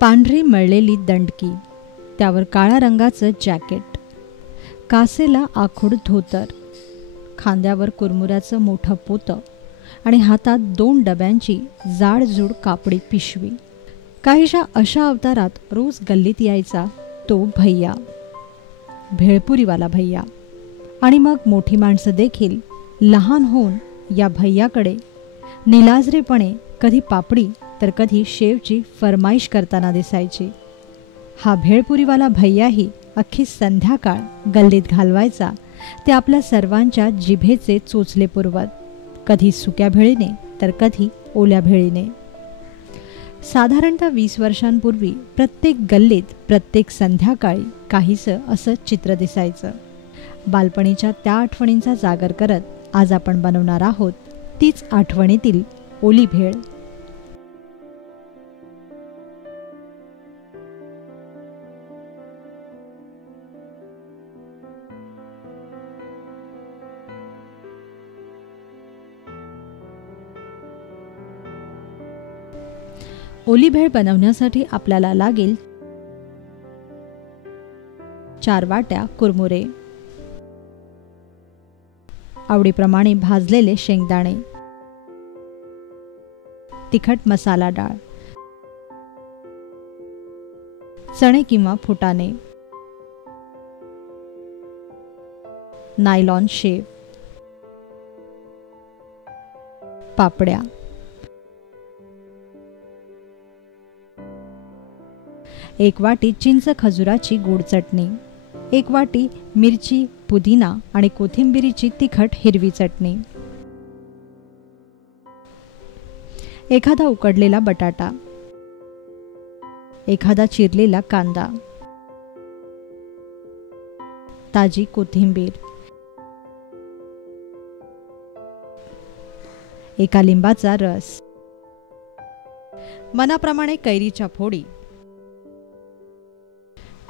पांढरी मळलेली दंडकी, त्यावर काळ्या रंगाचं जॅकेट, कासेला आखूड धोतर, खांद्यावर कुरमुऱ्याचं मोठं पोतं आणि हातात 2 डब्यांची जाडजूड कापडी पिशवी. काहीशा अशा अवतारात रोज गल्लीत यायचा तो भैया, भेळपुरीवाला भैया. आणि मग मोठी माणसं देखील लहान होऊन या भैयाकडे निलाजरेपणे कधी पापडी तर कधी शेवची फरमाईश करताना दिसायची. हा भेळपुरीवाला भैयाही अख्खी संध्याकाळ गल्लीत घालवायचा ते आपल्या सर्वांच्या जिभेचे चोचले पुरवत, कधी सुक्या भेळीने तर कधी ओल्या भेळीने. साधारणतः 20 वर्षांपूर्वी प्रत्येक गल्लीत प्रत्येक संध्याकाळी काहीसं असं चित्र दिसायचं. बालपणीच्या त्या आठवणींचा जागर करत आज आपण बनवणार आहोत तीच आठवणीतील ओली भेळ. ओली भेळ बनवण्यासाठी आपल्याला लागेल 4 वाट्या कुरमुरे, आवडीप्रमाणे भाजलेले शेंगदाणे, तिखट मसाला डाळ, चणे किंवा फुटाणे, नायलॉन शेव, पापड्या, 1 वाटी चिंच खजुराची गोड चटणी, 1 वाटी मिरची, पुदिना आणि कोथिंबिरीची तिखट हिरवी चटणी, एखादा उकडलेला बटाटा, एखादा चिरलेला कांदा, ताजी कोथिंबीर, एका लिंबाचा रस, मनाप्रमाणे कैरीच्या फोडी,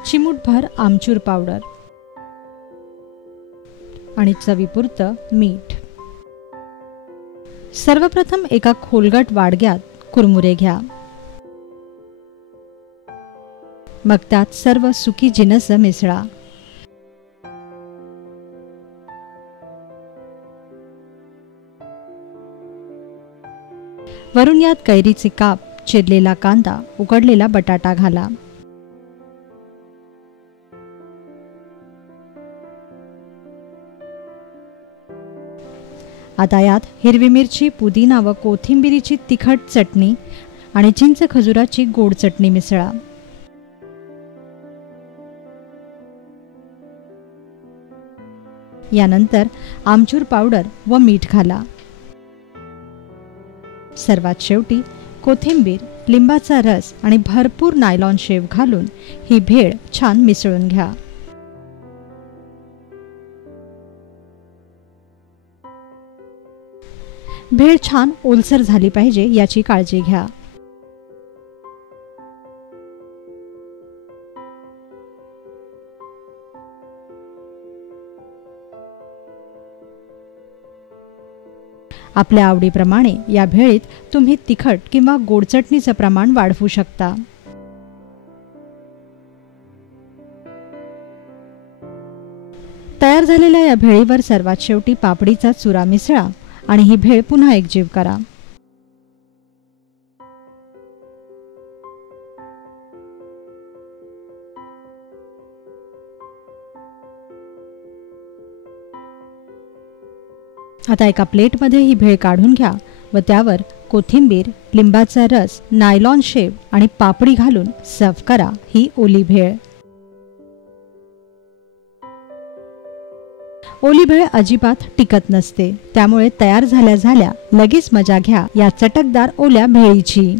चिमूटभर आमचूर पावडर आणि चवीपुरतं मीठ. सर्वप्रथम एका खोलगट वाडग्यात कुरमुरे घ्या. मग त्यात सर्व सुकी जिनस मिसळा. वरून यात कैरीचे काप, चिरलेला कांदा, उकडलेला बटाटा घाला. आता यात हिरवी मिरची, पुदिना व कोथिंबिरीची तिखट चटणी आणि चिंच खजुराची गोड चटणी मिसळा. यानंतर आमचूर पावडर व मीठ घाला. सर्वात शेवटी कोथिंबीर, लिंबाचा रस आणि भरपूर नायलॉन शेव घालून ही भेळ छान मिसळून घ्या. भेळ छान ओलसर झाली पाहिजे याची काळजी घ्या. आपल्या आवडीप्रमाणे या भेळीत तुम्ही तिखट किंवा गोड चटणीचं प्रमाण वाढवू शकता. तयार झालेल्या या भेळीवर सर्वात शेवटी पापडीचा चुरा मिसळा आणि ही भेळ पुन्हा एकजीव करा. आता एका प्लेटमध्ये ही भेळ काढून घ्या व त्यावर कोथिंबीर, लिंबाचा रस, नायलॉन शेव आणि पापडी घालून सर्व्ह करा ही ओली भेळ. ओली भेळ अजिबात टिकत नसते, त्यामुळे तयार झाल्या झाल्या लगेच मजा घ्या या चटकदार ओल्या भेळीची.